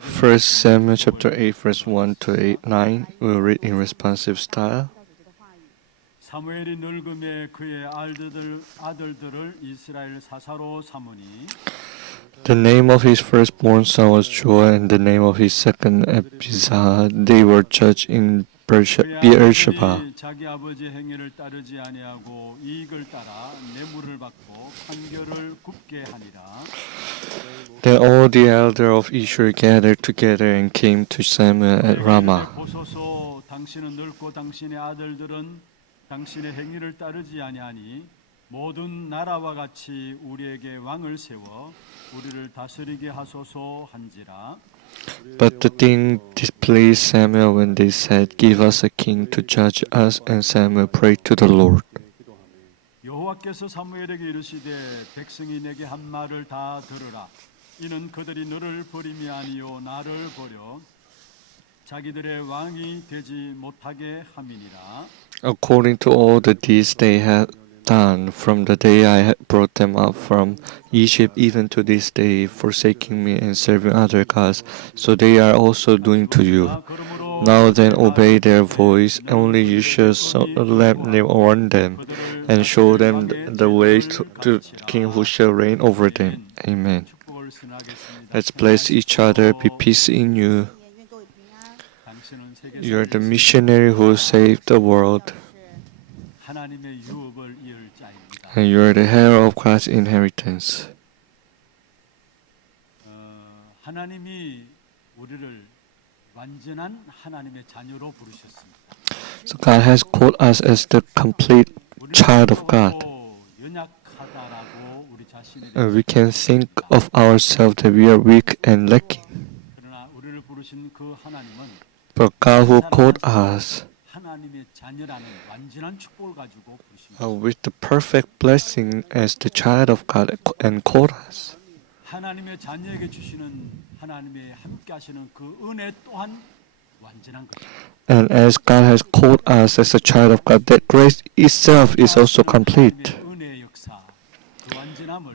First Samuel chapter 8 verse 1 to 9 we'll read in responsive style. 사무엘이 늙음에 그의 아들들을 이스라엘 사사로 삼으니 The name of his firstborn son was Joel, and the name of his second Abizar. They were judged in Beersheba. 자기 아버지 행위를 따르지 아니하고 이익을 따라 뇌물을 받고 판결을 굽게 하니라. Then all the elders of Israel gathered together and came to Samuel at Ramah. 보소서, 당신은 늙고 당신의 아들들은 당신의 행위를 따르지 아니하니 모든 나라와 같이 우리에게 왕을 세워 우리를 다스리게 하소서 한지라. But the thing displeased Samuel when they said, "Give us a king to judge us," and Samuel prayed to the Lord. 여호와께서 사무엘에게 이르시되 백성이 내게 한 말을 다 들으라. 이는 그들이 너를 버림이 아니요 나를 버려 자기들의 왕이 되지 못하게 함이니라. According to all the deeds they had done from the day I had brought them up from Egypt even to this day, forsaking me and serving other gods, so they are also doing to you. Now then obey their voice, only you shall let me warn them, and show them the way to the king who shall reign over them. Amen. Let's bless each other, be peace in you. You are the missionary who saved the world, 하나님의 유업을 이을 자입니다. and you are the heir of God's inheritance. 하나님이 우리를 완전한 하나님의 자녀로 부르셨습니다. So God has called us as the complete child of God. 연약하다라고 우리 자신에 And we can think of ourselves that we are weak and lacking. 그러나 우리를 부르신 그 하나님은 But God who called us 하나님의 자녀라는 완전한 축복을 가지고 부르십니다. with the perfect blessing as the child of God and called us. 하나님의 자녀에게 주시는 하나님의 함께 하시는 그 은혜 또한 완전한 것입니다. And as God has called us as a child of God, that grace itself is also complete. 은혜의 역사, 그 완전함을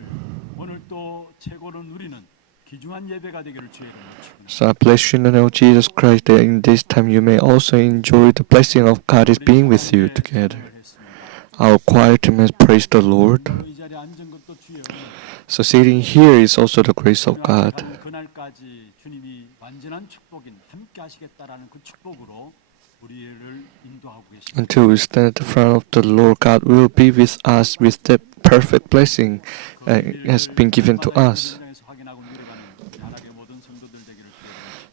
오늘 또 최고로 누리는 귀중한 예배가 되기를 주의 이름으로 축원합니다. So I bless you in the name of Jesus Christ that in this time you may also enjoy the blessing of God is being with you together. Our choir team has praised the Lord. 이 자리에 앉은 것도 주의 은혜입니다. So sitting here is also the grace of God. 그날까지 주님이 완전한 축복인 함께 하시겠다라는 그 축복으로 우리를 인도하고 계십니다. Until we stand at the front of the Lord, God will be with us with that perfect blessing has been given to us.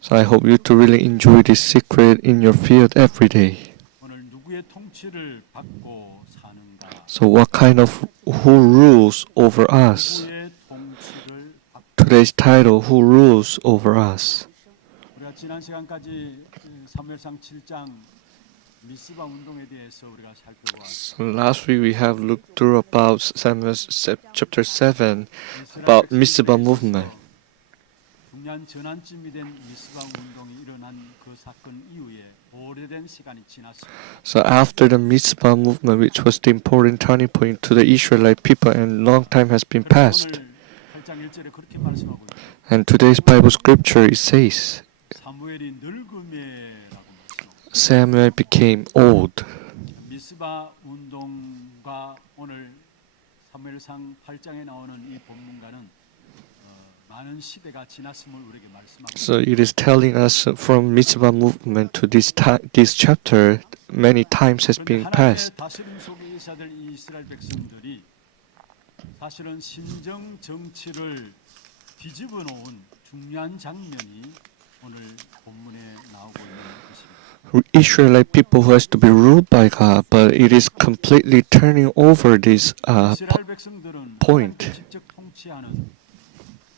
So I hope you to really enjoy this secret in your field every day. 오늘 누구의 통치를 받고 사는가? So what kind of who rules over us? 누구의 통치를 받고 Today's title, who rules over us? 우리가 지난 시간까지 사무엘상 7장 미스바 운동에 대해서 우리가 살펴보았습니다. So last week we have looked through about Samuel chapter 7 about Mizpah movement. 중요한 전환점이 된 미스바 운동이 일어난 그 사건 이후에 오래된 시간이 지났습니다. So after the Mizpah movement, which was the important turning point to the Israelite people, and long time has been passed. 오늘 8장 1절에 그렇게 말씀하고 있습니다. And today's Bible scripture it says 사무엘이 늙음에라고 말씀합니다. Samuel became old. 미스바 운동과 오늘 사무엘상 8장에 나오는 이 본문과는 많은 시대가 지났음을 우리에게 말씀하고 So it is telling us from Mizpah movement to this chapter, many times has been 하나님의 passed. 다스림 속에 있어야될 이 이스라엘 백성들이 사실은 신정 정치를 뒤집어 놓은 중요한 장면이 오늘 본문에 나오고 있는 것입니다. Israelite people who has to be ruled by God, but it is completely turning over this 이스라엘 백성들은 point. 하나님께 직접 통치하는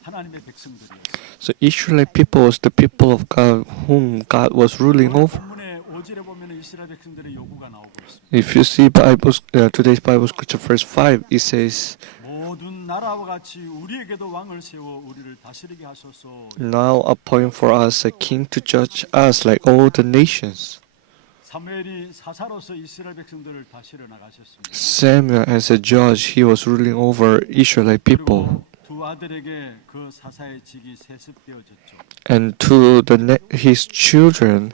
하나님의 백성들이었어요. So Israelite people was the people of God whom God was ruling over. 본문의 5절에 보면 이스라엘 백성들의 요구가 나오고 있습니다. If you see today's Bible scripture verse 5, it says, 모든 나라와 같이 우리에게도 왕을 세워 우리를 다스리게 하소서. "Now appoint for us a king to judge us like all the nations." 사무엘이 사사로서 이스라엘 백성들을 다스려 나가셨습니다. Samuel, as a judge, he was ruling over Israelite people. 두 두 아들에게 그 사사의 직이 세습되어졌죠. And to his children,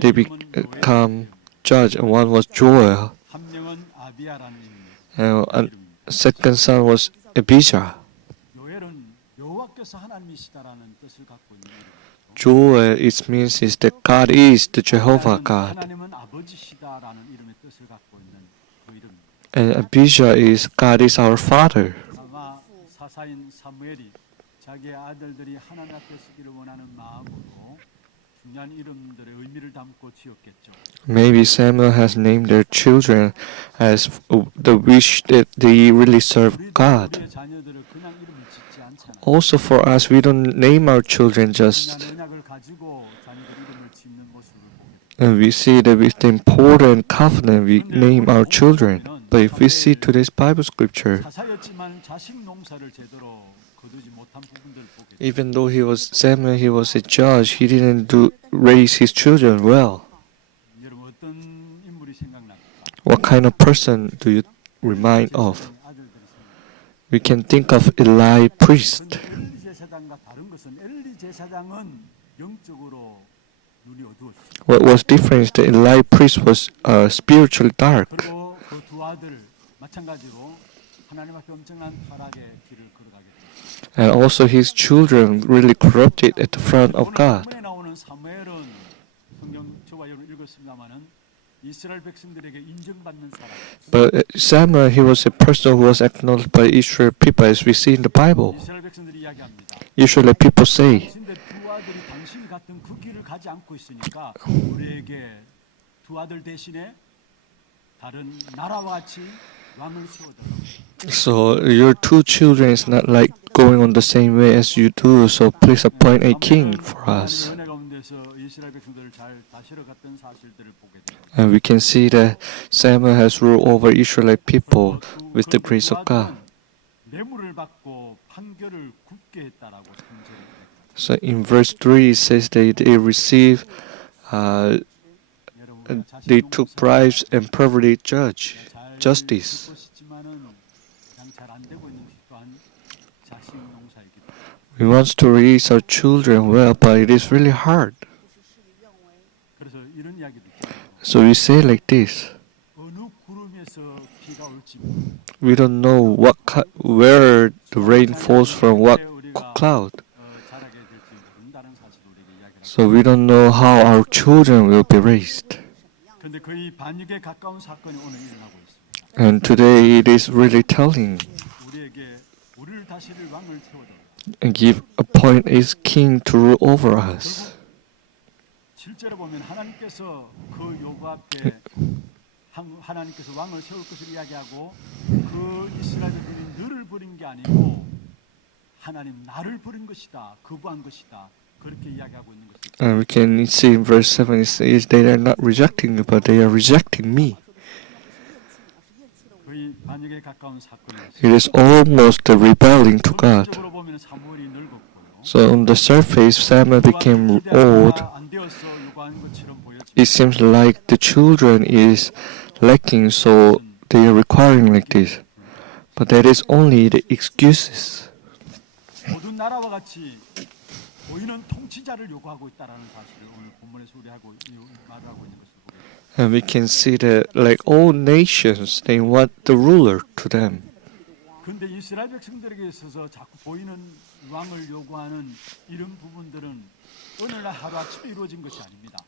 they become judge. And one was Joel, 한 명은 아비야라는 and 이름입니다. second son was Abijah. 요엘은 여호와께서 하나님이시다라는 뜻을 갖고 있는 이름이죠. Joel it means is that God is the Jehovah God, 하나님은 아버지시다라는 이름의 뜻을 갖고 있는 그 이름입니다. and Abijah is God is our Father. 아마 사사인 사무엘이 자기의 아들들이 하나님 앞에 서기를 원하는 마음으로 중요한 이름들의 의미를 담고 지었겠죠. Maybe Samuel has named their children as the wish that they really serve God. 우리의 자녀들을 그냥 이름을 짓지 않잖아요. Also for us, we don't name our children 중요한 just, 언약을 가지고 자녀들 이름을 짓는 모습을 보게 됩니다. and we see that with the important covenant we name our children. But if we see today's Bible scripture, 사사였지만 자식 농사를 제대로 거두지 못한 부분들을 보게 됩니다. even though he was Samuel, he was a judge, he didn't raise his children well. 여러분 어떤 인물이 생각납니까? What kind of person do you remind of? 아들들이 생각납니다. We can think of Eli priest. 그런데 엘리 제사장과 다른 것은 엘리 제사장은 영적으로 눈이 어두웠어요. What was different is that Eli priest was spiritually dark. 그리고 그 두 아들 마찬가지로 하나님 앞에 엄청난 타락의 길을 걸어가게 됐어요. And also his children really corrupted at the front of 오늘 God. 본문에 나오는 사무엘은 성경 저와 여러분 읽었습니다마는 이스라엘 백성들에게 인정받는 사람. But Samuel, he was a person who was acknowledged by Israel people as we see in the Bible. 이스라엘 백성들이 이야기합니다. Usually people say, 근데 두 아들이 당신이 갔던 그 길을 가지 않고 있으니까 우리에게 두 아들 대신에 다른 나라와 같이 왕을 세워달라고. so your two children is not like going on the same way as you do, so please appoint a king for us. 하나님의 은혜 가운데서 이스라엘 백성들을 잘 다스려 갔던 사실들을 보게 됩니다. And we can see that Samuel has ruled over Israelite people with the grace of God. 뇌물을 받고 판결을 굽게 했다라고 성경에 있습니다. So in verse 3 it says that they receive, they took bribes and perverted justice. We want to raise our children well, but it is really hard. 그래서 이런 이야기도 있죠. So we say like this: 어느 구름에서 비가 올지 we don't know where the rain falls from what cloud. 자라게 될지 모른다는 사실을 우리에게 이야기합니다. So we don't know how our children will be raised. 그런데 거의 반역에 가까운 사건이 오늘 일어나고 있습니다. And today it is really telling 우리에게 우리를 다스릴 왕을 세워달라. and give appoint a king to rule over us. 실제로 보면 하나님께서 그 요구 앞에 하나님께서 왕을 세울 것을 이야기하고 그 이스라엘들이 너를 버린 게 아니고 하나님 나를 버린 것이다, 거부한 것이다, 그렇게 이야기하고 있는 것이죠. And we can see in verse 7 it says they are not rejecting you, but they are rejecting me. 거의 반역에 가까운 사건이었습니다. It is almost a rebelling to God. 적으로 보면 사무엘이 늙었고요. So on the surface, Samuel became old. 안 되어서 요구하는 것처럼 보였지만 It seems like the children is lacking, so they are requiring like this. But that is only the excuses. 모든 나라와 같이 보이는 통치자를 요구하고 있다라는 사실을 오늘 본문에서 우리하고 말하고 있는 것을 보게 됩니다. And we can see that like all nations, they want the ruler to them. 그런데 이스라엘 백성들에게 있어서 자꾸 보이는 왕을 요구하는 이런 부분들은 오늘날 하루아침에 이루어진 것이 아닙니다.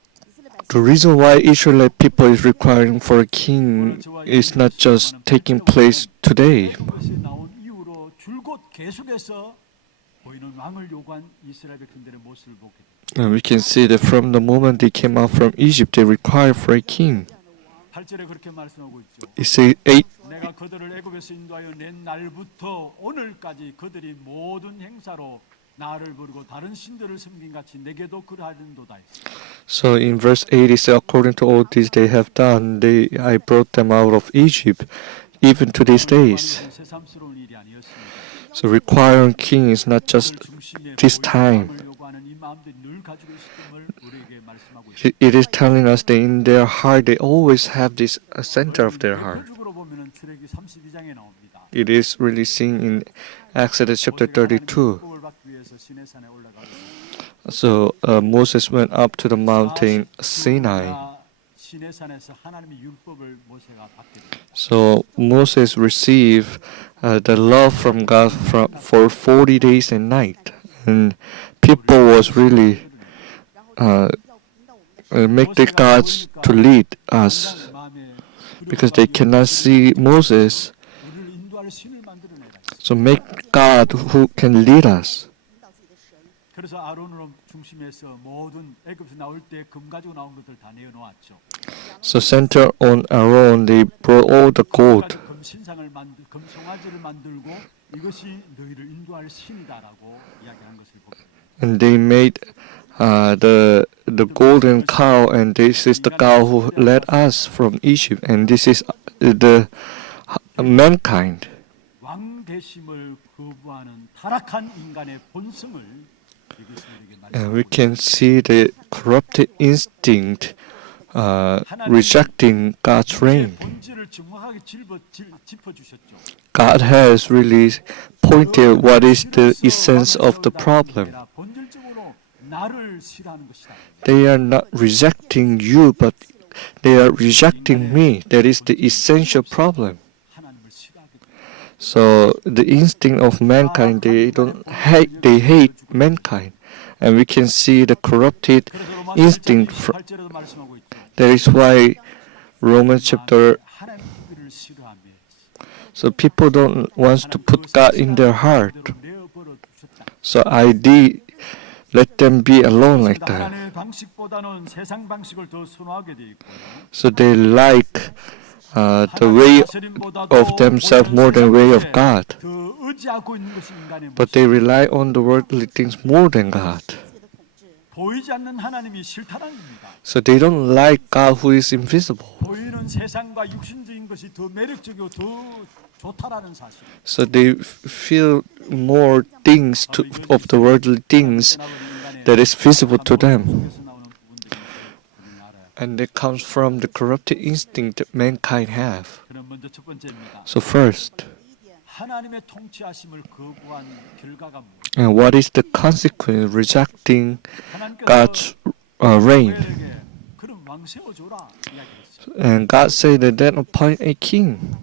The reason why Israelite people is requiring for a king is not just taking place today. 그것이 나온 이후로 줄곧 계속해서 보이는 왕을 요구한 이스라엘 백성들의 모습을 보게 됩니다. And we can see that from the moment they came out from Egypt, they required for a king. 8절에 그렇게 말씀하고 있죠. It says 8. 내가 그들을 애굽에서 인도하여 낸 날부터 오늘까지 그들이 모든 행사로 나를 부르고 다른 신들을 섬긴 같이 내게도 그러하는도다. So in verse 8 it says, according to all this they have done, I brought them out of Egypt, even to these days. 새삼스러운 일이 아니었습니다. So requiring king is not just this time. It is telling us that in their heart they always have this center of their heart. It is really seen in Exodus chapter 모세가 하나님의 32. 율법을 받기 위해서 시내산에 올라가고 So Moses went up to the mountain Sinai. 시내산에서 하나님의 율법을 모세가 받게 됩니다. So Moses received the love from God for 40 days and night. And people was really make the gods to lead us because they cannot see Moses. 우리를 인도할 신을 만들어내라. So make God who can lead us. 그래서 아론을 중심해서 모든 애굽에서 나올 때 금 가지고 나온 것들 다 내어놓았죠. So center on Aaron, they brought all the gold. 금 신상을 금 송아지를 만들고 이것이 너희를 인도할 신이다라고 이야기한 것을 보게 됩니다. And they made the golden cow, and this is the cow who led us from Egypt, and this is the mankind. 왕 대심을 거부하는 타락한 인간의 본성을 이것이 우리에게 And we can see the corrupted instinct rejecting God's reign. 본질을 정확하게 짚어주셨죠. God has really pointed what is the essence of the problem. 본질적으로 나를 싫어하는 것이다. They are not rejecting you, but they are rejecting me. That is the essential problem. 하나님을 싫어하게 됩니다. So the instinct of mankind, they hate mankind, and we can see the corrupted instinct. 8절에도 말씀하고 있죠. That is why Romans chapter. 하나님을 싫어하며 So people don't want to put God in their heart. 내어버려 주셨다. So I did let them be alone like that. 하나님의 방식보다는 세상 방식을 더 선호하게 돼 있고요. So they like the way of themselves more than way of God. 더 의지하고 있는 것이 인간의 But they rely on the worldly things more than God. 보이지 않는 하나님이 싫다는 겁니다. So they don't like God who is invisible. 보이는 세상과 육신적인 것이 더 매력적이고 더 좋다라는 사실. So they feel more things of the worldly things that is visible to them. And that comes from the corrupted instinct that mankind have. 그럼 먼저 첫 번째입니다. So first, 하나님의 통치하심을 거부한 결과가 무엇이냐? and what is the consequence rejecting 하나님께서 God's reign? 노예에게 그럼 왕 세워줘라 이야기했어요. And God said that then appoint a king.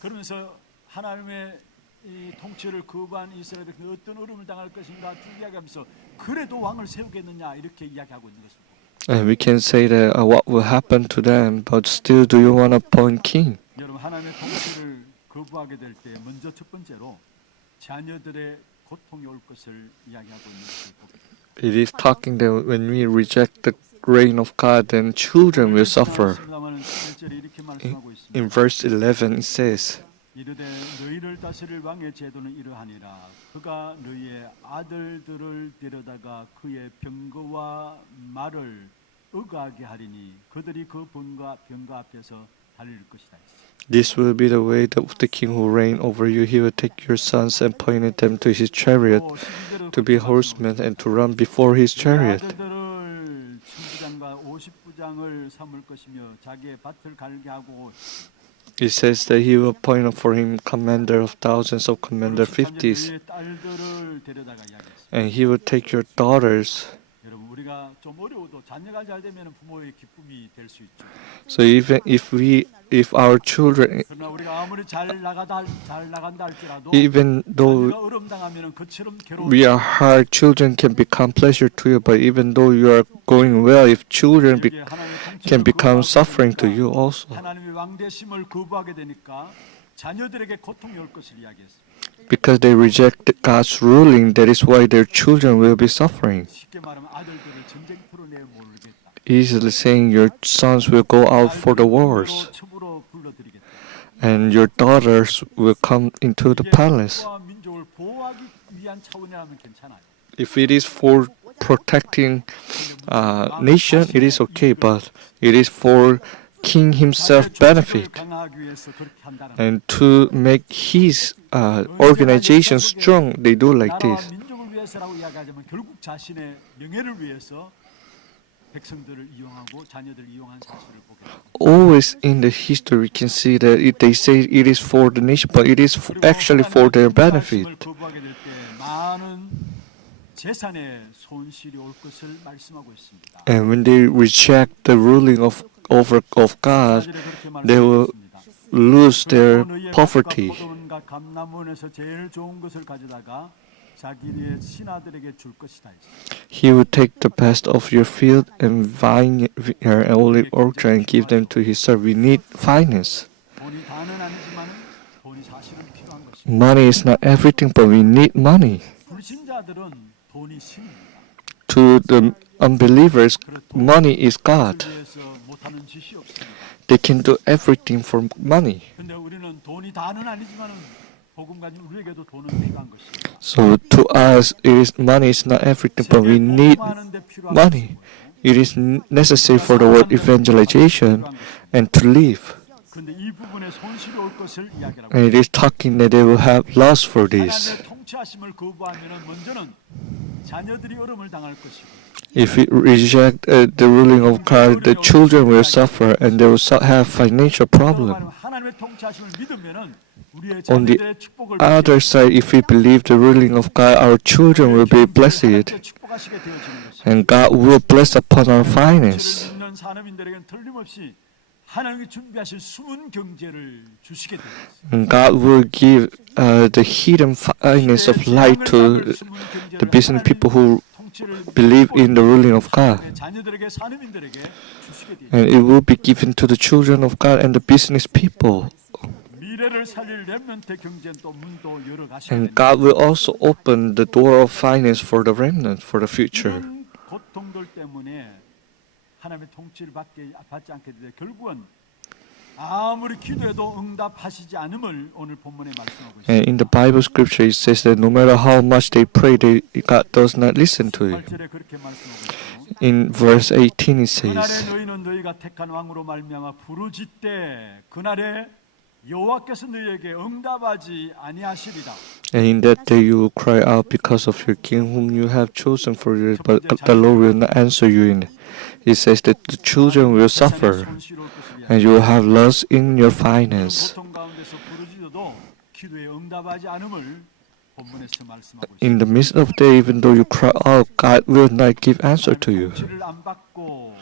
그러면서 하나님의 이 통치를 거부한 이스라엘이 어떤 어려움을 당할 것인가 쭉 이야기하면서 그래도 왕을 세우겠느냐 이렇게 이야기하고 있는 것입니다. And we can say that what will happen to them, but still do you want to appoint king? 여러분 하나님의 통치를 거부하게 될 때 먼저 첫 번째로 자녀들의 고통이 올 것을 이야기하고 있는 것을 보게 됩니다. It is talking that when we reject the reign of God, then children will suffer. In verse 11 it says, 이르되 너희를 다스릴 왕의 제도는 이러하니라. 그가 너희의 아들들을 데려다가 그의 병거와 말을 의거하게 하리니 그들이 그 병거 앞에서 달릴 것이다. This will be the way of the king who reign over you. He will take your sons and pointed them to his chariot to be horsemen and to run before his chariot. 아들들을 천부장과 50부장을 삼을 것이며 자기의 밭을 갈게 하고 It says that he will appoint for him commander of thousands of commander 50s, 딸들을 데려다가 이야기했습니다. and he will take your daughters. 여러분 우리가 좀 어려워도 자녀가 잘 되면 부모의 기쁨이 될 수 있죠. So even if our children, 그러나 우리가 아무리 잘 나간다 할지라도 even though 자녀가 어려움 당하면 그처럼 괴로운 we are hard, children can become pleasure to you. But even though you are going well, if children can become suffering to you also. 하나님의 왕대심을 거부하게 되니까 자녀들에게 고통이 올 것을 이야기했습니다. Because they reject God's ruling, that is why their children will be suffering. 쉽게 말하면 아들들을 전쟁터로 내몰겠다. Easily saying your sons will go out for the wars, 첩으로 불러들이겠다. and your daughters will come into the palace. 민족을 보호하기 위한 차원이라면 괜찮아요. If it is for protecting nation, it is okay, but it is for king himself benefit and to make his organization strong. They do like this. 민족을 위해서라고 이야기하자면 결국 자신의 명예를 위해서 백성들을 이용하고 자녀들을 이용한 사실을 보게 됩니다. Always in the history, we can see that they say it is for the nation, but it is 그리고 actually for their 하나님의 benefit. 통치하심을 거부하게 될 때 많은 재산의 손실이 올 것을 말씀하고 있습니다. And when they reject the ruling of God, 4절에 그렇게 they will 말씀하셨습니다. lose their 그리고 너희의 poverty. 밭과 포도원과 감나무원에서 제일 좋은 것을 가져다가 자기의 신하들에게 줄 것이다. He will take the best of your field and vine and olive orchard and give them to his servant. We need finance. 돈이 다는 아니지만 돈이 사실은 필요한 것입니다. Money is not everything, but we need money. 불신자들은 돈이 신입니다. To the unbelievers, money is God. 그것을 위해서 못하는 짓이 없습니다. They can do everything for money. 근데 우리는 돈이 다는 아니지만은 복음 가진 우리에게도 돈은 필요한 것입니다. So to us, money is not everything, but we need money. It is necessary for the word evangelization and to live. 근데 이 부분에 손실이 올 것을 이야기하고 And it is talking that they will have loss for this. 하나님의 통치하심을 거부하면은 먼저는 자녀들이 어려움을 당할 것이고 If we reject the ruling of God, the children will suffer and they will have financial problem. 하나님의 통치하심을 믿으면은 우리의 On the 자녀들의 축복을 other side, if we believe the ruling of God, our children will be blessed, 축복하시게 되어지는 것입니다. and God will bless upon our finance. 통치를 믿는 사람인들에게는 틀림없이 하나님이 준비하실 숨은 경제를 주시게 됩니다. And God will give the hidden finance of light to the business people who believe in the ruling of God. 자녀들에게 사람인들에게 주시게 됩니다. And it will be given to the children of God and the business people. 미래를 살릴 렘넌트 경제는 또 문도 열어 가시게 And 됩니다. God will also open the door of finance for the remnant for the future. 이런 고통들 때문에 하나님의 통치를 받지 않게 되되 결국은 아무리 기도해도 응답하시지 않음을 오늘 본문에 말씀하고 있습니다. And in the Bible scripture it says that no matter how much they pray, God does not listen to it. 8절에 그렇게 말씀하고 있죠. In verse 18 it 그날에 says, 너희는 너희가 택한 왕으로 말미암아 부르짖되 그날에 여호와께서 너희에게 응답하지 아니하시리라. and in that day you will cry out because of your king whom you have chosen for you, but the Lord will not answer you in it. It says that the children will suffer and you will have loss in your finance. 고통 가운데서 부르짖어도 기도에 응답하지 않음을 본문에서 말씀하고 있습니다. In the midst of the day, even though you cry out, God will not give answer to you. 통치를 안 받고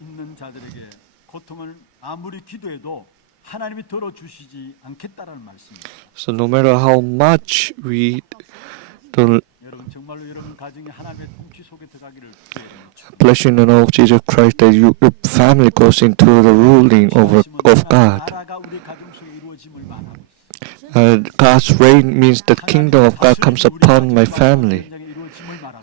있는 자들에게 고통을 아무리 기도해도 하나님이 들어주시지 않겠다라는 말씀입니다. So no matter how much we don't 여러분 정말로 여러분 가정이 하나님의 통치 속에 들어가기를 기도합니다. bless you in the name of Jesus Christ that your family goes into the ruling of God. 나라가 우리 가정 속에 이루어짐을 말하고 있습니다. God's reign means the kingdom of God comes upon my family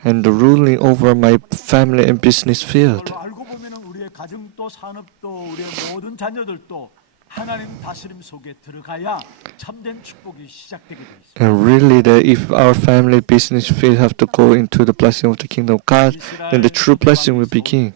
and the ruling over my family and business field. 알고 보면은 우리의 가정도 산업도 우리의 모든 자녀들도 하나님 다스림 속에 들어가야 참된 축복이 시작되게 돼 있습니다. And really that if our family business field have to go into the blessing of the kingdom of God, then the true blessing will begin.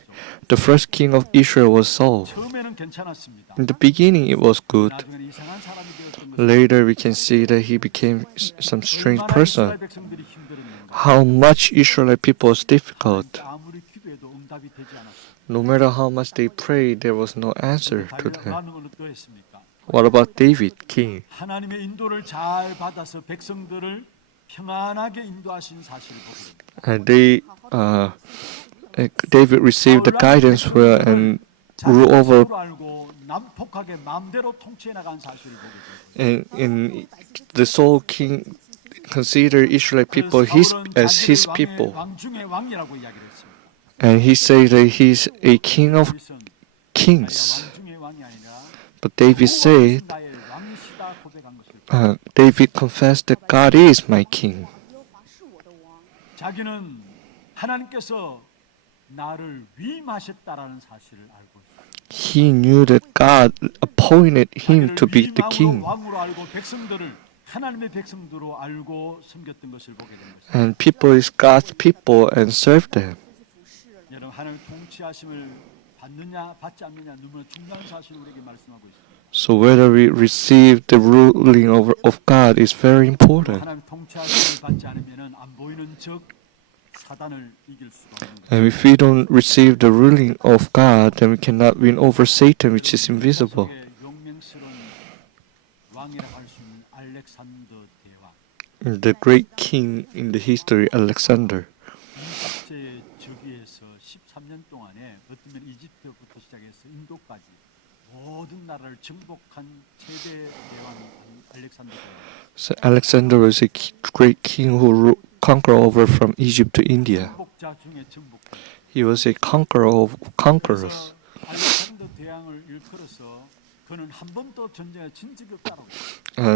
The first king of Israel was Saul. 처음에는 괜찮았습니다. In the beginning it was good. 나중에는 이상한 사람이 되었던 것입니다. Later we can see that he became some strange 얼마나 person. 이스라엘 백성들이 힘들었는가. How much Israelite people was difficult. 아무리 기도해도 응답이 되지 않았습니다. No matter how much they prayed, there was no answer to 다윗 them. 반응을 어떠했습니까? What about David, king? 하나님의 인도를 잘 받아서 백성들을 평안하게 인도하신 사실을 보게 됩니다. David received the guidance well and rule over. 자기가 알고 난폭하게 마음대로 통치해 나간 사실을 보게 됩니다. And the Saul king considered Israelite people as his people, 왕 중의 왕이라고 이야기를 했습니다. and he said that he's a king of 다윗은 kings. 왕 중의 왕이 아니라 But David said, 나의 왕이시다 고백한 것을 David confessed that God is my king. 자기는 하나님께서 나를 위임하셨다라는 사실을 알고 있어요. He knew that God appointed him to be the king, 왕으로 알고 백성들을 하나님의 백성들로 알고 섬겼던 것을 보게 된 것입니다. and people is God's people and serve them. 여러분 하나님 통치하심을 받느냐 받지 않느냐 너무나 중요한 사실을 우리에게 말씀하고 있습니다. So whether we receive the ruling of God is very important. 하나님 통치하심을 받지 않으면은 안 보이는 적 사단을 이길 수가 없는 And if we don't receive the ruling of God, then we cannot win over Satan, which is invisible. 세계 용맹스러운 왕이라 할 수 있는 알렉산더 대왕. The great king in the history, Alexander. 20세 저기에서 13년 동안에 어쩌면 이집트부터 시작해서 인도까지 모든 나라를 정복한 최대 대왕 알렉산더 대왕. So Alexander was a great king who conquered over from Egypt to India. 정복자 중에 정복자. He was a conqueror of conquerors. 그래서 알렉산더 대왕을 일컬어서 그는 한 번도 전쟁에 진 적이 없다고.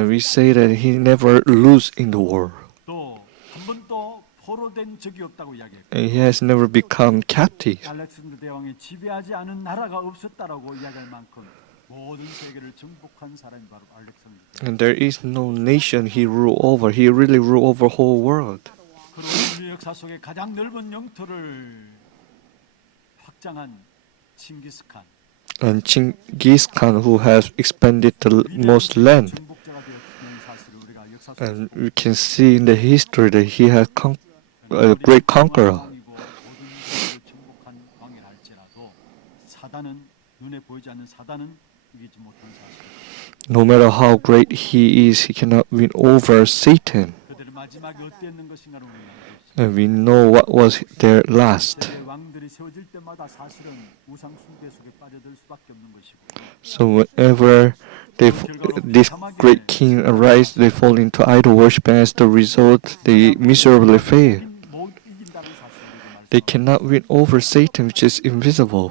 We say that he never lose in the war. 또 한 번도 포로된 적이 없다고 이야기했고. And he has never become captive. 알렉산더 대왕이 지배하지 않은 나라가 없었다라고 이야기할 만큼 모든 세계를 정복한 사람이 바로 알렉산더 대왕. And there is no nation he ruled over. He really ruled over whole world. 그리고 인류 역사 속에 가장 넓은 영토를 확장한 칭기스칸. And Genghis Khan, who has expanded the most land. 정복자가 되었다는 사실을 우리가 역사 속에서 And we can see in the history that he has a great conqueror. 왕이고 모든 세계를 정복한 왕이라 할지라도 사단은 눈에 보이지 않는 사단은 이기지 못한 사실. No matter how great he is, he cannot win over Satan. 그들의 마지막이 어땠는 것인가를 우리가 알고 있습니다. And we know what was their last. 세계 왕들이 세워질 때마다 사실은 우상 숭배 속에 빠져들 수밖에 없는 것이고. So whenever this great king arise, they fall into idol worship, and as the result, they miserably fail. 못 이긴다는 사실을 They cannot win over Satan, which is invisible.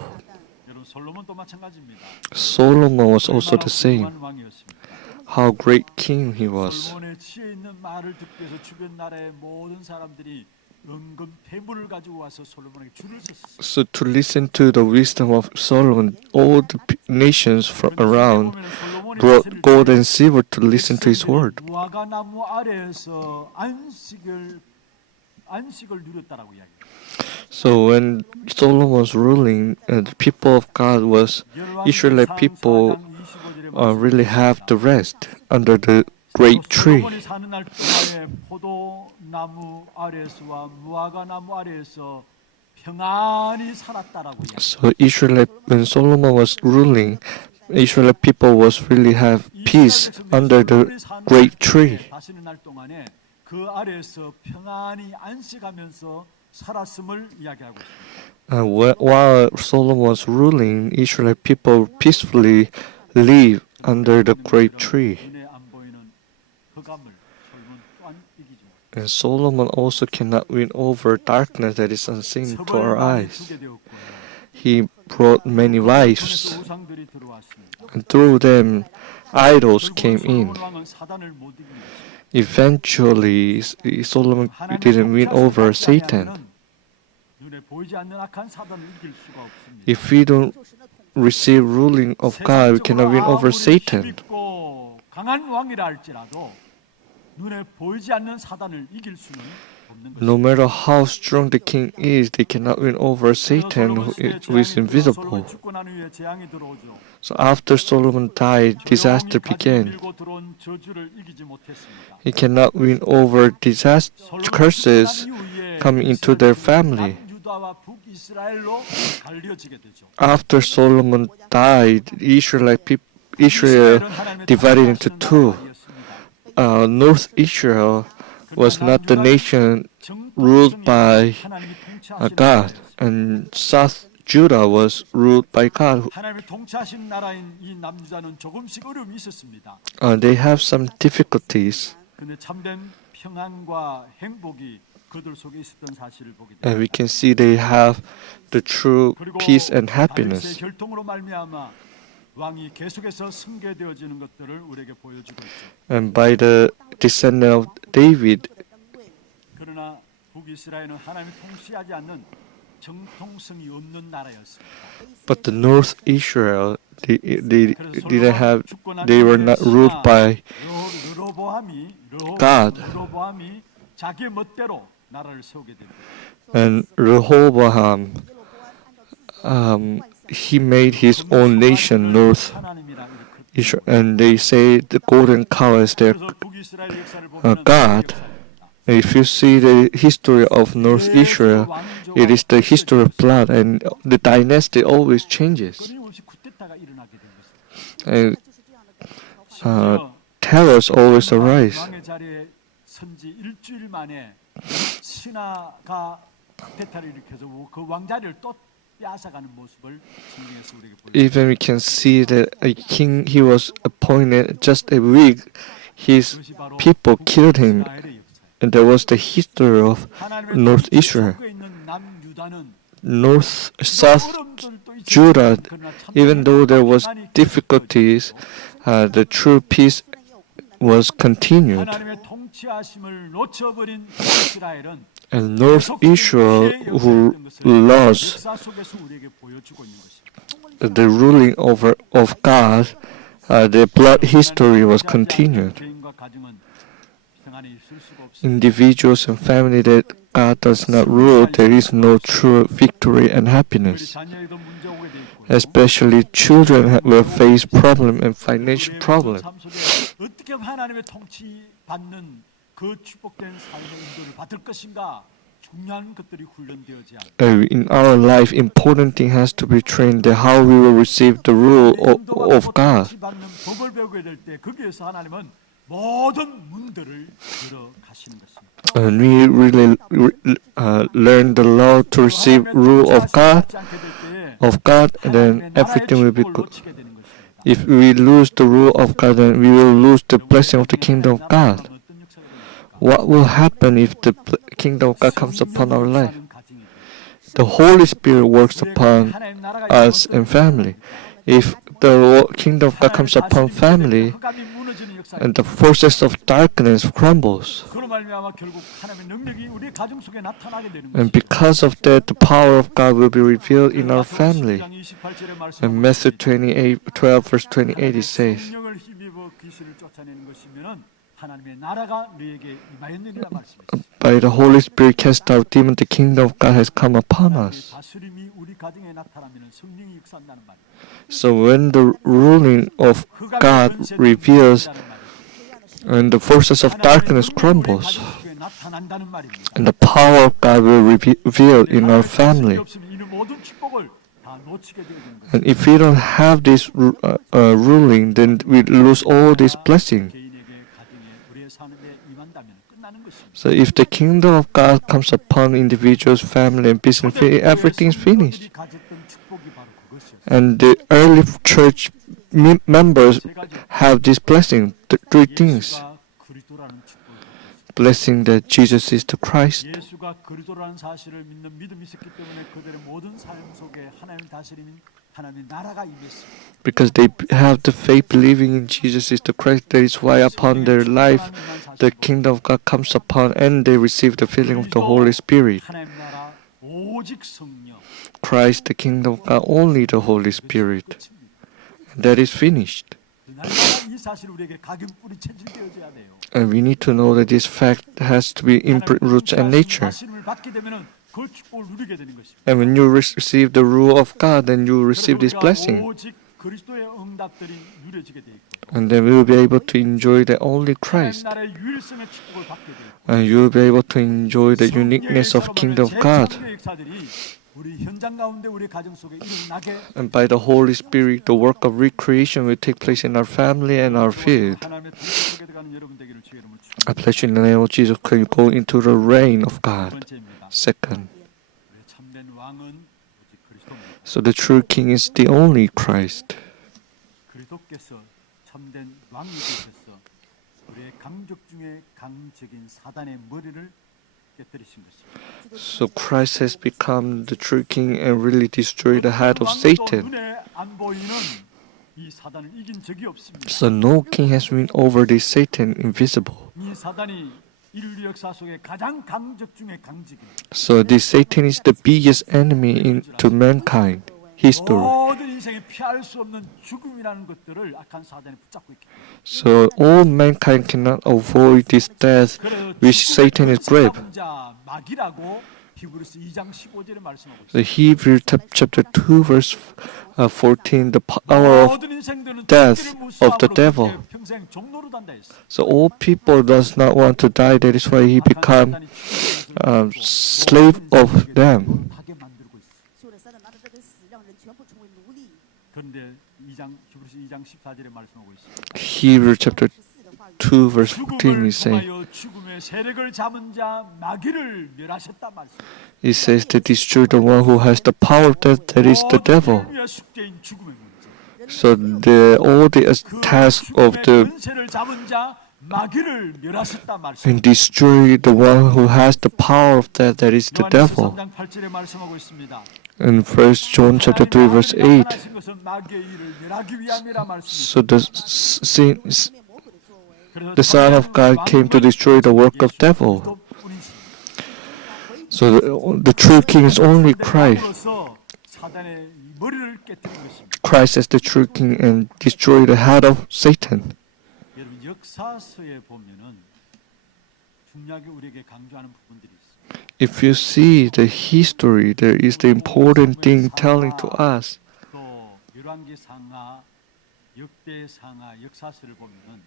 여러분 솔로몬도 마찬가지입니다. Solomon was also the same. 훌륭한 왕이었습니다. How great king he was. 솔로몬의 지혜 있는 말을 듣기 위해서 주변 나라의 모든 사람들이 은근 폐물을 가지고 와서 솔로몬에게 줄을 섰어요. So to listen to the wisdom of Solomon, all the nations from around brought gold and silver to listen to his word. 무화과 나무 아래에서 안식을 누렸다라고 이야기해요. So when Solomon was ruling, the people of God was Israelite people really have the rest under the great tree. 솔로몬이 사는 날 동안에 포도나무 아래에서와 무화과 나무 아래에서 평안히 살았다라고 이야기해요. So Israelite, when Solomon was ruling, Israelite people was really have peace under the great tree. 다시는 날 동안에 그 아래에서 평안히 안식하면서 살았음을 이야기하고 있습니다. While Solomon was ruling, Israelite people peacefully live under the great tree. 눈에 안 보이는 흑암을 솔로몬 또한 이기지 못했어요. And Solomon also cannot win over darkness that is unseen to our eyes. 주게 되었고 He brought many 손에서 wives, 우상들이 들어왔습니다. and through them idols came in. 솔로몬 왕은 사단을 못 이긴 것입니다. Eventually, Solomon didn't win over Satan. 눈에 보이지 않는 악한 사단을 이길 수가 없습니다. If we don't receive ruling of God, we cannot win over Satan. 힘있고 강한 왕이라 할지라도 눈에 보이지 않는 사단을 이길 수는 없는 No 것입니다. matter how strong the king is, they cannot win over Satan, who is invisible. 솔로몬 죽고 난 후에 재앙이 들어오죠. So after Solomon died, disaster began. 밀고 들어온 저주를 이기지 못했습니다. He cannot win over disaster curses coming into their family. 남유다와 북이스라엘로 갈려지게 되죠. After Solomon died, Israel divided into two. North Israel was not the nation ruled by God, and South Judah was ruled by God. 하나님의 통치하신 나라인 이 남유다는 조금씩 어려움이 있었습니다. They have some difficulties, 근데 참된 평안과 행복이 그들 속에 있었던 사실을 보게 and we 됩니다. can see they have the true 그리고 peace and 다윗의 happiness. 결통으로 말미암아 왕이 계속해서 승계되어지는 것들을 우리에게 보여주고 있죠. And by the descendant of David, 그러나 북이스라엘은 하나님이 통치하지 않는 정통성이 없는 나라였습니다. but the North Israel, they 그래서 were not ruled by God. 르호보암이 자기 멋대로 나라를 세우게 됩니다. And Rehoboam, he made his own nation, North 하나님이라 Israel, and they say the golden cow is their 그래서 북이스라엘 역사를 보면 God. If you see the history of North Israel, it is the history of blood, and the dynasty always changes. 끊임없이 쿠데타가 일어나게 된 것입니다. And 심지어 terrors always 왕이 arise. 왕의 자리에 선지 일주일 만에 신하가 쿠데타를 일으켜서 그 왕자리를 또 빼앗아가는 모습을 성경에서 우리에게 보여줍니다. Even we can see that a king, he was appointed just a week, his 그것이 바로 people killed him, 북이스라엘의 역사예요. and there was the history of 하나님의 North 통치 Israel. 속에 있는 남유다는 North, South 어려움들도 있었지만 Judah, 그러나 참 even though there was 평안이 difficulties, the true peace was continued. 하나님의 통치하심을 놓쳐버린 이스라엘은 And North Israel, who lost 역사 속에서 우리에게 보여주고 있는 것입니다. the ruling of God, the blood history was continued. 개인과 가정은 평안에 있을 수가 없습니다. Individuals and family that God does not rule, there is no true victory and 우리 happiness. 자녀에도 문제 오게 돼 있고 Especially children will face problem and financial problem. 삶 속에 어떻게 하나님의 통치 받는 그 축복된 삶의 인도를 받을 것인가 중요한 것들이 훈련되어지 않고 In our life, important thing has to be trained that how we will receive the rule of God. 통치받는 법을 배우게 될 때 거기에서 하나님은 모든 문들을 열어 가시는 것입니다. And we really learn the law to receive rule of God, then everything will be good. If we lose the rule of God, then we will lose the blessing of the kingdom of God. What will happen if the kingdom of God comes upon our life? The Holy Spirit works upon us and family. If the kingdom of God comes upon family, and the forces of darkness crumbles. And because of that, the power of God will be revealed in our family. In Matthew 12 verse 28 it says, by the Holy Spirit cast out demons, the kingdom of God has come upon us. So when the ruling of God reveals and the forces of darkness crumbles, and the power of God will reveal in our family. And if we don't have this ruling, then we lose all this blessing. So if the kingdom of God comes upon individuals, family, and business, everything is finished. And the early church members have this blessing, the three things. Blessing that Jesus is the Christ. Because they have the faith believing in Jesus is the Christ, that is why upon their life the kingdom of God comes upon and they receive the filling of the Holy Spirit. Christ, the kingdom of God, only the Holy Spirit. That is finished. And we need to know that this fact has to be in roots and nature. And when you receive the rule of God, then you receive this blessing. And then we will be able to enjoy the only Christ. And you will be able to enjoy the uniqueness of kingdom of God. And by the Holy Spirit, the work of recreation will take place in our family and our field. I bless you in the name of Jesus. Can you go into the reign of God? Second, so the true King is the only Christ. So Christ has become the true King and really destroyed the head of Satan. So no king has win over this Satan invisible. So this Satan is the biggest enemy to mankind history. So all mankind cannot avoid this death which Satan is grave. 히브리서 2장 15절에 말씀하고 The 있습니다. Hebrew chapter 2 verse 14, the power of 모든 인생들은 death 죽기를 of the 무수함으로 devil. 그렇게 평생 종로로 단다 했어. So all people does not want to die. That is why he become slave of them. 그런데 히브리서 2장 14절에 말씀하고 있습니다. Hebrew chapter 2 verse 14 죽음을 is saying, 통하여 죽음의 세력을 잡은 자 마귀를 멸하셨다 말씀. it says to destroy the one who has the power of death, that is the devil. 모든 숙제인 죽음의 문제. So all the task of the 권세를 잡은 자 마귀를 멸하셨다 말씀. and destroy the one who has the power of death, that is the devil. 3장 8절에 말씀하고 있습니다. In 1 John chapter 3 verse 8, 나타나신 것은 마귀의 일을 멸하기 위함이라 말씀입니다. so the Son of God came to destroy the work of devil. So the true king is only Christ. 사단의 머리를 깨뜨린 것입니다. Christ as the true king and destroy the head of Satan. 여러분 역사서에 보면은 중요하게 우리에게 강조하는 부분들이 있습니다. If you see the history, there is the important thing telling to us. 또 열왕기상하, 역대상하, 역사서를 보면은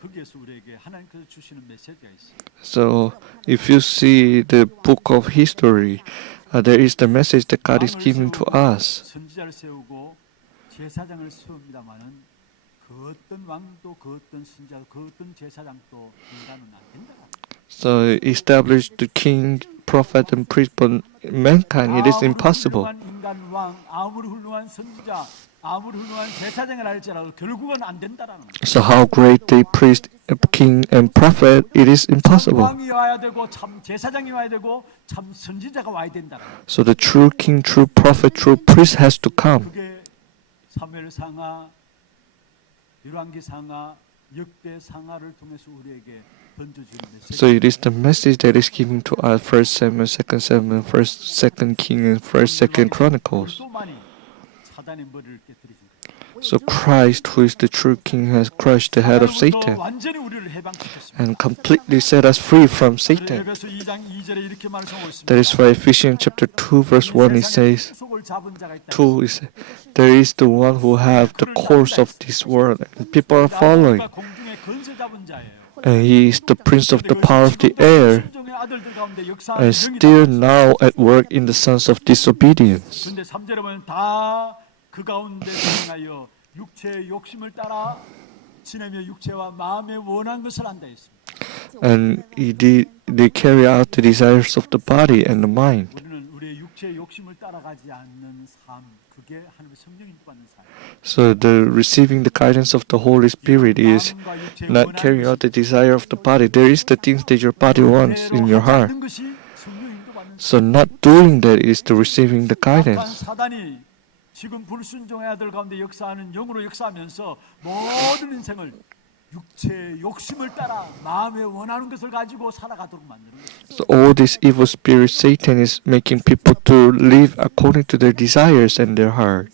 거기에서 우리에게 하나님께서 주시는 메시지가 있습니다. So if you see the book of history, there is the message that God is giving to us. 선지자를 세우고 제사장을 세웁니다마는 그 어떤 왕도 그 어떤 선지자 그 어떤 제사장도 인간은 안 된다. So establish the king, prophet, and priest, but mankind it is impossible. 인간 왕, 아무리 훌륭한 선지자, 아무리 훌륭한 제사장을 할지라도 결국은 안 된다라는 거예요. So how great the priest, king, and prophet, it is impossible. 왕이 와야 되고 참 제사장이 와야 되고 참 선지자가 와야 된다라는 거예요. So the true king, true prophet, true priest has to come. 그게 사무엘상하, 열왕기상하, 역대상하를 통해서 우리에게 던져주는 메시지. So it is the message that is given to us, 1 Samuel, 2 Samuel, 1 2 King, and 1 2 Chronicles. 사단의 머리를 깨뜨리신 거예요. So Christ, who is the true king, has crushed the head of Satan 완전히 우리를 해방시켰습니다. and completely set us free from Satan. 에베소 2장 2절에 이렇게 말씀하고 있습니다. That is why Ephesians chapter 2 verse 1 it says, 2 is there is the one who have the course of this world and people are following, 공중의 건세 잡은 자예요. and he is the prince of the power of the air and still now at work in the sons of disobedience. 근데 3절에 보면 다 그 가운데 행하여 육체의 욕심을 따라 지내며 육체와 마음에 원한 것을 한다 했습니다. And they carry out the desires of the body and the mind. 우리는 우리의 육체의 욕심을 따라가지 않는 삶, 그게 하나님의 성령이 받는 삶. So the receiving the guidance of the Holy Spirit is not carrying out the desire of the body. There is the things that your body wants in your heart. So not doing that is the receiving the guidance. 사단이 지금 불순종의 아들 가운데 역사하는 영으로 역사하면서 모든 인생을 육체의 욕심을 따라 마음에 원하는 것을 가지고 살아가도록 만드는 거예요. So all this evil spirit, Satan is making people to live according to their desires and their heart.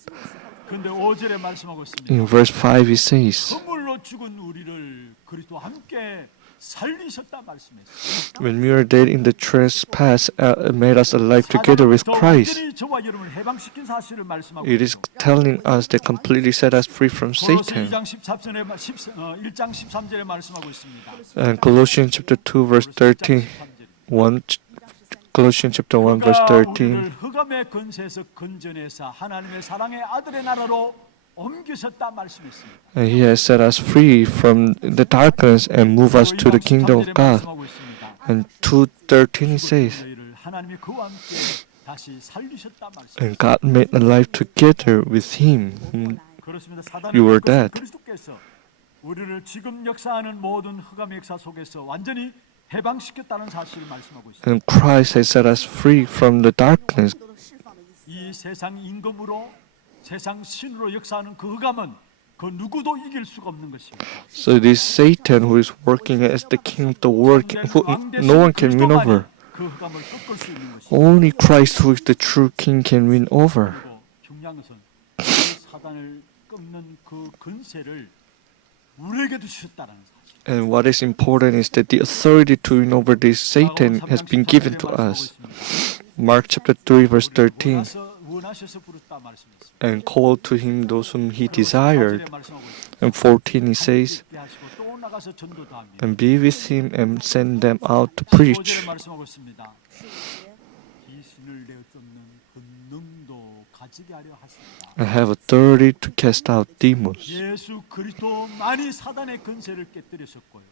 그런데 5절에 말씀하고 있습니다. In verse 5 it says, 허물로 죽은 우리를 그리스도와 함께 살리셨다 말씀했어요. when we are dead in the trespass, made us alive together with Christ. 완전히 저와 여러분을 해방시킨 사실을 말씀하고 It is 있죠. telling us that completely set us free from 고로스 Satan. 2장 1장 13절에 말씀하고 있습니다. And Colossians chapter 2 verse 13, 1, Colossians chapter 1 verse 13. 우리를 흑암의 권세에서 건져내사 하나님의 사랑의 아들의 나라로 옮기셨다 말씀했습니다. And He has set us free from the darkness and move us to the kingdom of God. And 2:13 it says, 하나님이 그와 함께 다시 살리셨다 말씀. and God made alive together with Him whom 그렇습니다. 사단은 you were dead. 그리스도께서 우리를 지금 역사하는 모든 흑암의 역사 속에서 완전히 해방시켰다는 사실을 말씀하고 있습니다. and Christ has set us free from the darkness. 이 세상 임금으로 세상 신으로 역사하는 그 흑암은 그 누구도 이길 수가 없는 것입니다. So this Satan who is working as the king of the world, who no one can win over. 그 흑암을 꺾을 수 있는 것입니다. Only Christ who is the true king can win over. 그리고 중요한 것은 그 사단을 꺾는 그 권세를 우리에게도 주셨다는 사실. And what is important is that the authority to win over this Satan has been given to us. Mark chapter 3 verse 13. 원하셔서 부르다 말씀했습니다. And called to him those whom he 그리고 14절에 desired. 말씀하고 있습니다. And 14 he says, 있게 하시고 또 나가서 전도도 합니다. and be with him and send them out to 15절에 preach. 말씀하고 있습니다. 귀신을 내어 쫓는 권능도 가지게 하려 하십니다. And have authority to cast out demons. 예수 그리스도만이 사단의 권세를 깨뜨리셨고요.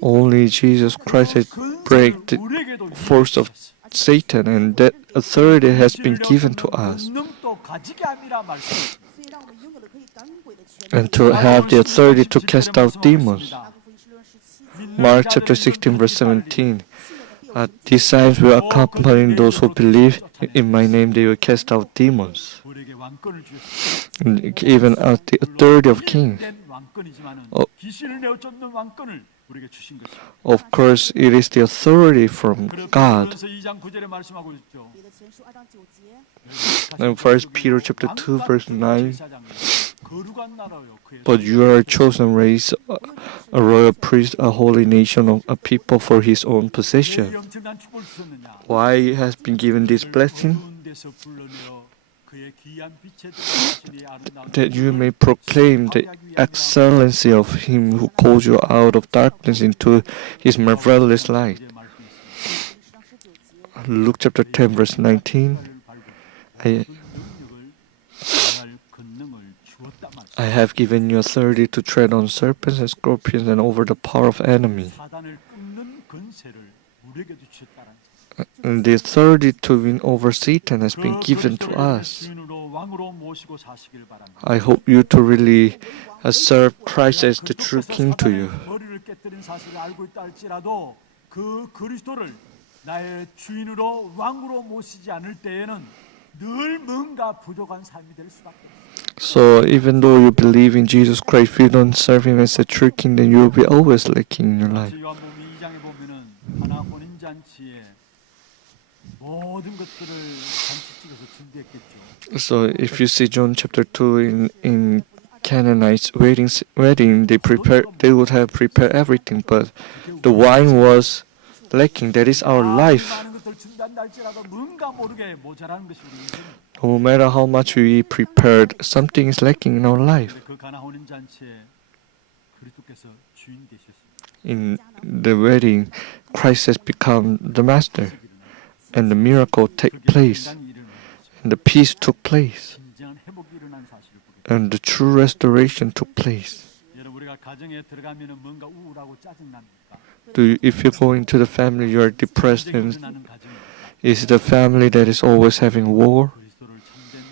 Only Jesus Christ has break the 우리에게도 force of Satan, and that authority has been given to us. 권능도 가지게 함이라 말씀. 所以让我们拥有了可以赶鬼的权 And 柄。 to have the authority to cast out demons. 马可福音16章17节， Mark chapter 16 verse 17. These signs will accompany those who believe. In my name they will cast out demons. 우리에게 왕권을 주셨습니다. And even at the authority of king. 된 왕권이지만은 어. 귀신을 내어 쫓는 왕권을 우리에게 주신 것입니다. Of course, it is the authority from God. 그래서 2장 9절에 말씀하고 있죠. 彼得前书2章9节， And 1 Peter chapter 2 verse 9. 거룩한 나라요. 그의 But you are a chosen race, a royal priest, a holy nation, a people for his own 왜 possession. 엄청난 축복을 주셨느냐? Why has been given this blessing? 어두운 데서 불러내어 그의 귀한 빛에 들어가시니 아름다운 That you may proclaim the excellency of him who calls you out of darkness into his marvelous light. 历史上19节， Luke chapter 10 verse 19. I, I have given you authority to tread on serpents and scorpions and over the power of enemy. 사단을 꺾는 권세를 우리에게도 주셨다는 And the authority to win over Satan has been given to us. 주인으로 왕으로 모시고 사시길 바랍니다. I hope you to really serve Christ as the true King to you. 머리를 깨뜨린 사실을 알고 있다 할지라도 그 그리스도를 나의 주인으로 왕으로 모시지 않을 때에는 늘 뭔가 부족한 삶이 될 수밖에 없습니다. So even though you believe in Jesus Christ, if you don't serve Him as a true King, then you will be always lacking in your life. 요한복음 2장에 보면은 하나 혼인 잔치에 모든 것들을 잔치 찍어서 준비했겠죠. So if you see John chapter 2 in Canaanites wedding, they would have prepared everything, but the wine was lacking. That is our life. 많은 것들 준비한다 할지라도 뭔가 모르게 모자라는 것이 우리 인생입니다. No matter how much we prepared, something is lacking in our life. 그 가나 혼인 잔치에 그리스도께서 주인 되셨습니다. In the wedding, Christ has become the master, and the miracle took place, and the peace took place, 진정한 회복이 일어난 사실을 보게 됩니다. and the true restoration took place. 여러분 우리가 가정에 들어가면은 뭔가 우울하고 짜증 납니까? If you go into the family, you are depressed, 전쟁이 and 일어나는 가정입니다. is the family that is always having war? 그리스도를 참된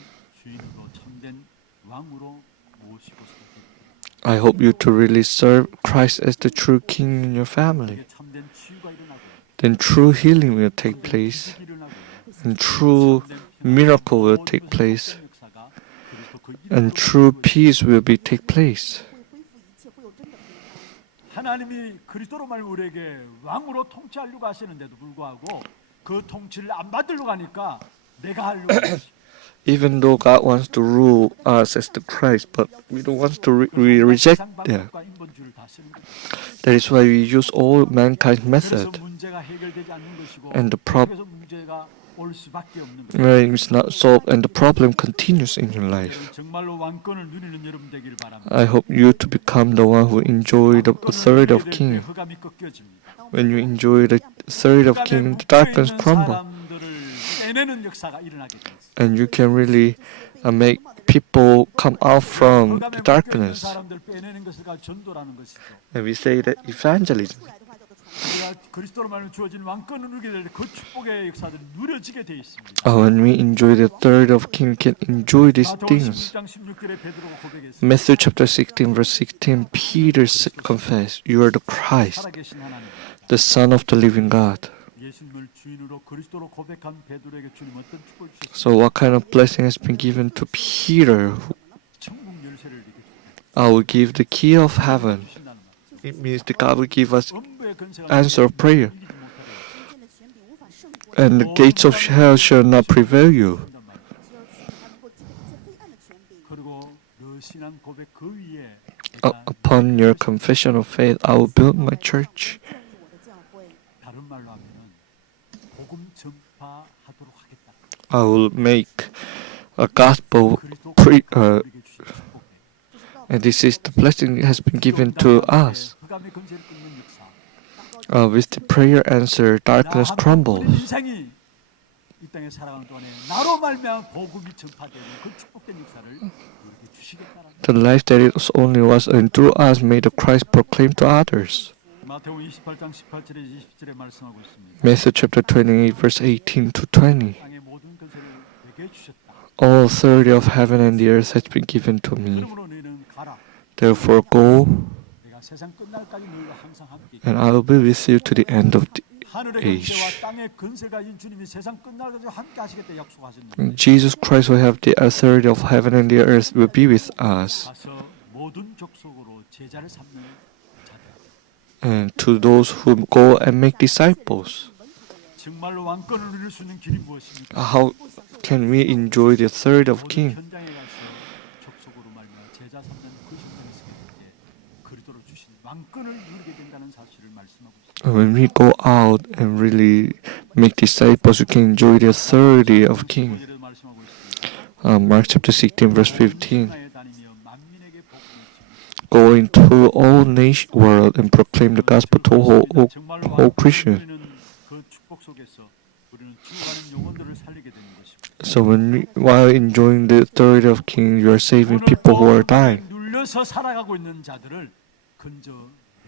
주인으로 참된 왕으로 모시고 싶습니다. I hope you to really serve Christ as the true King in your family. 참된 치유가 일어나고 Then true healing will take place, 회복이 일어나고 and true miracle will take place, 역사가 그리스도 그 and true peace will be take place. 会恢复一切，会有真的平安。 하나님이 그리스도로 말 우리에게 왕으로 통치하려고 하시는데도 불구하고 그 통치를 안 받으려고 하니까 내가 하려고 하십니다. Even though God wants to rule us as the Christ, but we don't want to we reject that. 세상방법과 인본주의를 다 쓰는 거죠. That is why we use all mankind's 그래서 method, 문제가 해결되지 않는 것이고 and 그래서 문제가 올 수밖에 없는 거죠. when it's not solved, and the problem continues in your life. 정말로 왕권을 누리는 여러분 되기를 바랍니다. I hope you to become the one who enjoy the authority of King. 흑암이 꺾여집니다. When you enjoy the authority of King, the darkness crumble, 사람들을 빼내는 역사가 일어나게 됩니다. and you can really make people come out from the darkness. 사람들 빼내는 것을 전도라는 것이죠. And we say that evangelism. 出来的话叫做传道。 우리가 그리스도로 말하면 주어진 왕권을 누리게 될 그 축복의 역사들이 누려지게 돼 있습니다. When we enjoy the authority of King, we can enjoy these 마태복음 things. 16장 16절에 베드로가 고백했습니다. Matthew chapter 16, verse 16, Peter confessed, "You are the Christ, 살아계신 하나님. the Son of the living God." 예수님을 주인으로 그리스도로 고백한 베드로에게 주님 어떤 축복을 주셨습니까? So what kind of blessing has been given to Peter? 천국 열쇠를 이렇게 I will give the key of heaven. 주신다는 말. It means that God will give us 음부의 권세가 answer of prayer, 이기지 못하게阴间的权柄无法胜过， and the gates of hell shall not prevail you. 한단 말이에요. 只有赐给他能够击败一切黑暗的权柄。 그리고 그 신앙 고백 그 위에 Upon your confession of faith, I will build my church. 建立我的教会。 다른 말로 하면은 복음 전파하도록 I will make a gospel 그리스도 pre- 우리에게 주신 축복이에요. and this is the blessing that has been given to us. 흑암의 권세를 끊는 역사. With the prayer answer, darkness 나 한 번뿐인 crumbles. 인생이 이 땅에 살아가는 동안에 나로 말미암아 복음이 전파되는 그 축복된 역사를 우리에게 주시겠다는 The life that is only was and through us may the Christ proclaim to others. 마태복음 28장 18절에 20절에 말씀하고 있습니다. Matthew chapter 28 verse 18 to 20. 땅의 모든 권세를 내게 주셨다. All authority of heaven and the earth has been given to me. 그러므로 너희는 가라. Therefore go, 내가 세상 끝날까지 너희와 항상 함께 and I will be with you to the end of the 하늘의 age. 권세와 땅의 권세가 인 주님이 세상 끝날까지 함께 하시겠다 약속하셨는데 Jesus Christ will have the authority of heaven and the earth will be with us. 가서 모든 족속으로 제자를 삼는 자들 And to those who go and make disciples. 정말로 왕권을 누릴 수 있는 길이 무엇입니까? How can we enjoy the authority of 모든 King? 현장에 가서 족속으로 말미암아 제자 삼는 그 현장에 있을 때 그리스도로 주신 왕권을 누리게 된다는 사실을 말씀하고 있습니다. When we go out and really make disciples, we can enjoy the authority of King. 오절에 말씀하고 있습니다. Mark chapter 16 verse 15. 세상에 다니며 만민에게 복음을 전하시고 Go into all nation world and proclaim the gospel to all Christians. 그 축복 속에서 우리는 죽어가는 영혼들을 살리게 되는 것입니다. So while enjoying the authority of King, you are saving people who are dying. 눌려서 살아가고 있는 자들을 건져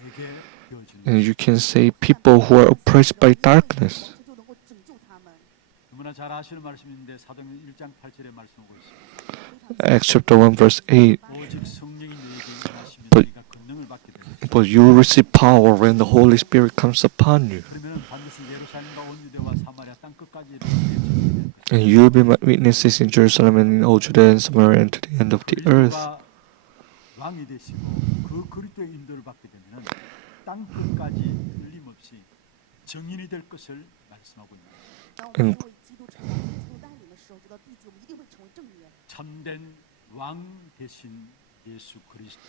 내게 되어주는 And you can save people who are oppressed by darkness. 就能够拯救他们。 너무나 잘 아시는 말씀인데 사도행전 1장 8절에 말씀하고 있습니다. Acts chapter 1 verse 8. 오직 성령이 너에게 임하시면 But- 네가 권능을 받게 되리라. But you will receive power when the Holy Spirit comes upon you. 그러면 반드시 예루살렘과 온 유대와 사마리아 땅 끝까지 이르게 될 것이다. And you will be my witnesses in Jerusalem and in all Judea and Samaria and to the end of the earth. 그리스도가 왕이 되시고 그 그리스도의 인도를 받게 되면 땅 끝까지 틀림없이 정인이 될 것을 말씀하고 있습니다. 当我们成为基督成为基督带领的时候，直到地极，我们一定会成为正义人。 참된 왕 대신 예수 그리스도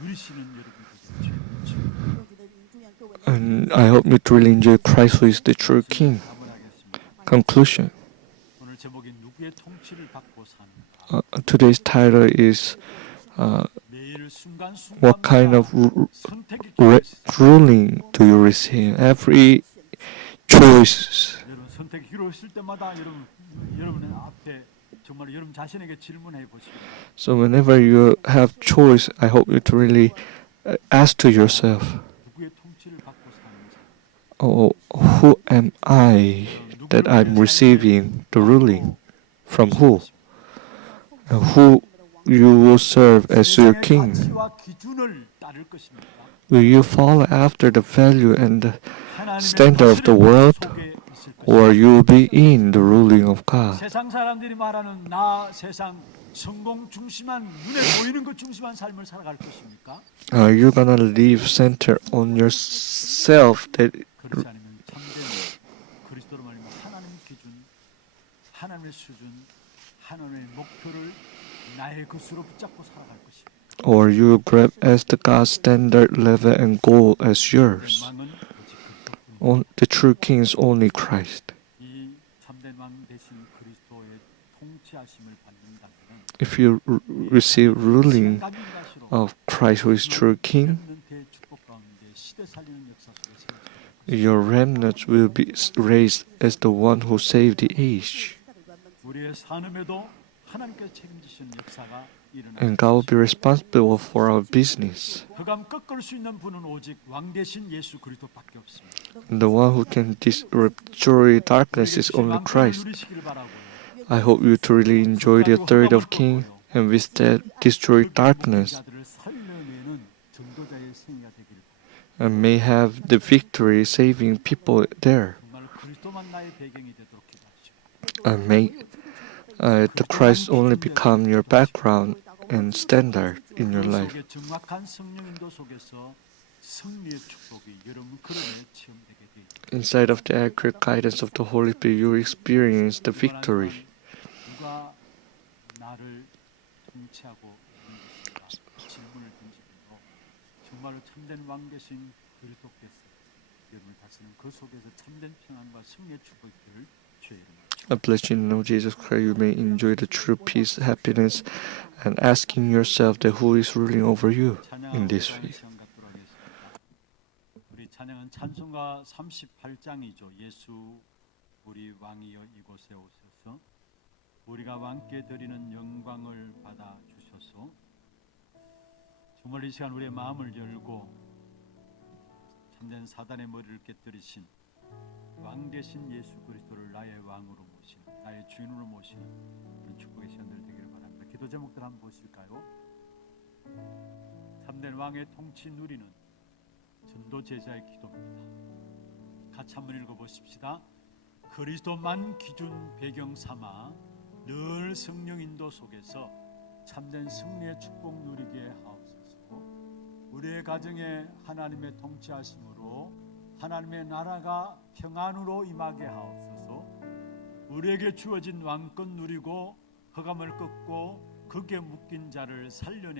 누리시는 여러분들이 최고죠. 愿主的名祝愿各位能 And I hope you truly enjoy Christ who is the true King. 마무리하겠습니다. Conclusion. 오늘 제목이 누구의 통치를 받고 사는가? Today's title is 매일 순간순간 What kind of 선택이 ruling do you receive? Every choice. 여러분 선택이 길어질 때마다 여러분의 앞에 정말 여러분 자신에게 질문해 보십시오. So whenever you have choice, I hope you to really ask to yourself, 누구의 통치를 받고 사는지. oh, who am I that I'm receiving the ruling? From who? And who you will serve as your king? 가치와 기준을 따를 것입니까? Will you follow after the value and the 하나님의 standard of the 다스림 world? 속에 있을 Or 것입니까? you will be in the ruling of God? 세상 사람들이 말하는 나 세상 성공 중심한 눈에 보이는 것 중심한 삶을 살아갈 것입니까? Are you gonna live centered on yourself that 그렇지 않으면 참된 그리스도로 말하면 하나님의 기준, 하나님의 수준, 하나님의 목표를 나의 것으로 붙잡고 살아갈 것입니다. or you grab as the God standard level and goal as yours? 왕은 오직 그리스도뿐입니다. The true king is only Christ. 이 참된 왕 대신 그리스도의 통치하심을 받는다면 If you receive ruling 시간 가진 것으로 of Christ who is true king, 렘넌트의 축복 가운데 시대 살리는 역사 속에 세워질 것입니다. your remnants will be raised as the one who saved the age. 时代的人们 우리의 산업에도 하나님께서 책임지시는 역사가 일어나는 And God will be responsible for our business. 흑암 꺾을 수 있는 분은 오직 왕 대신 예수 그리스도밖에 없습니다. And the one who can destroy darkness is only Christ. 누리시기를 바라고요. I hope you to really enjoy the authority of king and with that destroy darkness 자들을 살려내는 전도자의 생애가 되기를 바랍니다. and may have the victory saving people there. 정말 그리스도만 나의 배경이 되도록 기도하시오. And may the Christ only become your background and standard in your life. 속에 정확한 성령 인도 속에서 승리의 축복이 여러분 그릇에 체험되게 되리라. Inside of the accurate guidance of the Holy Spirit, you will experience the victory. 누가 나를 통치하고 있는 것인가 질문을 던지고 정말로 참된 왕 되신 그리스도께서 여러분을 다스리는 그 속에서 참된 평안과 승리의 축복이 될 주의 이름으로 I bless you in the name of Jesus Christ. You may enjoy the true peace, happiness, and asking yourself that who is ruling over you in this 찬양하는 week. 시간 갖도록 하겠습니다. 우리 찬양은 찬송가 38장이죠. 예수 우리 왕이여 이곳에 오셔서 우리가 왕께 드리는 영광을 받아 주셔서 정말 이 시간 우리의 마음을 열고 참된 사단의 머리를 깨뜨리신 왕 대신 예수 그리스도를 나의 왕으로 모시는, 나의 주인으로 모시는 그런 축복의 시간들 되기를 바랍니다. 기도 제목들 한번 보실까요? 참된 왕의 통치 누리는 전도 제자의 기도입니다. 같이 한번 읽어보십시다. 그리스도만 기준 배경 삼아 늘 성령 인도 속에서 참된 승리의 축복 누리게 하옵소서. 우리의 가정에 하나님의 통치하심으로 하나님의 나라가 평안으로 임하게 하옵소서. 우리에게 주어진 왕권 누리고 흑암을 꺾고 극에 묶인 자를 살려내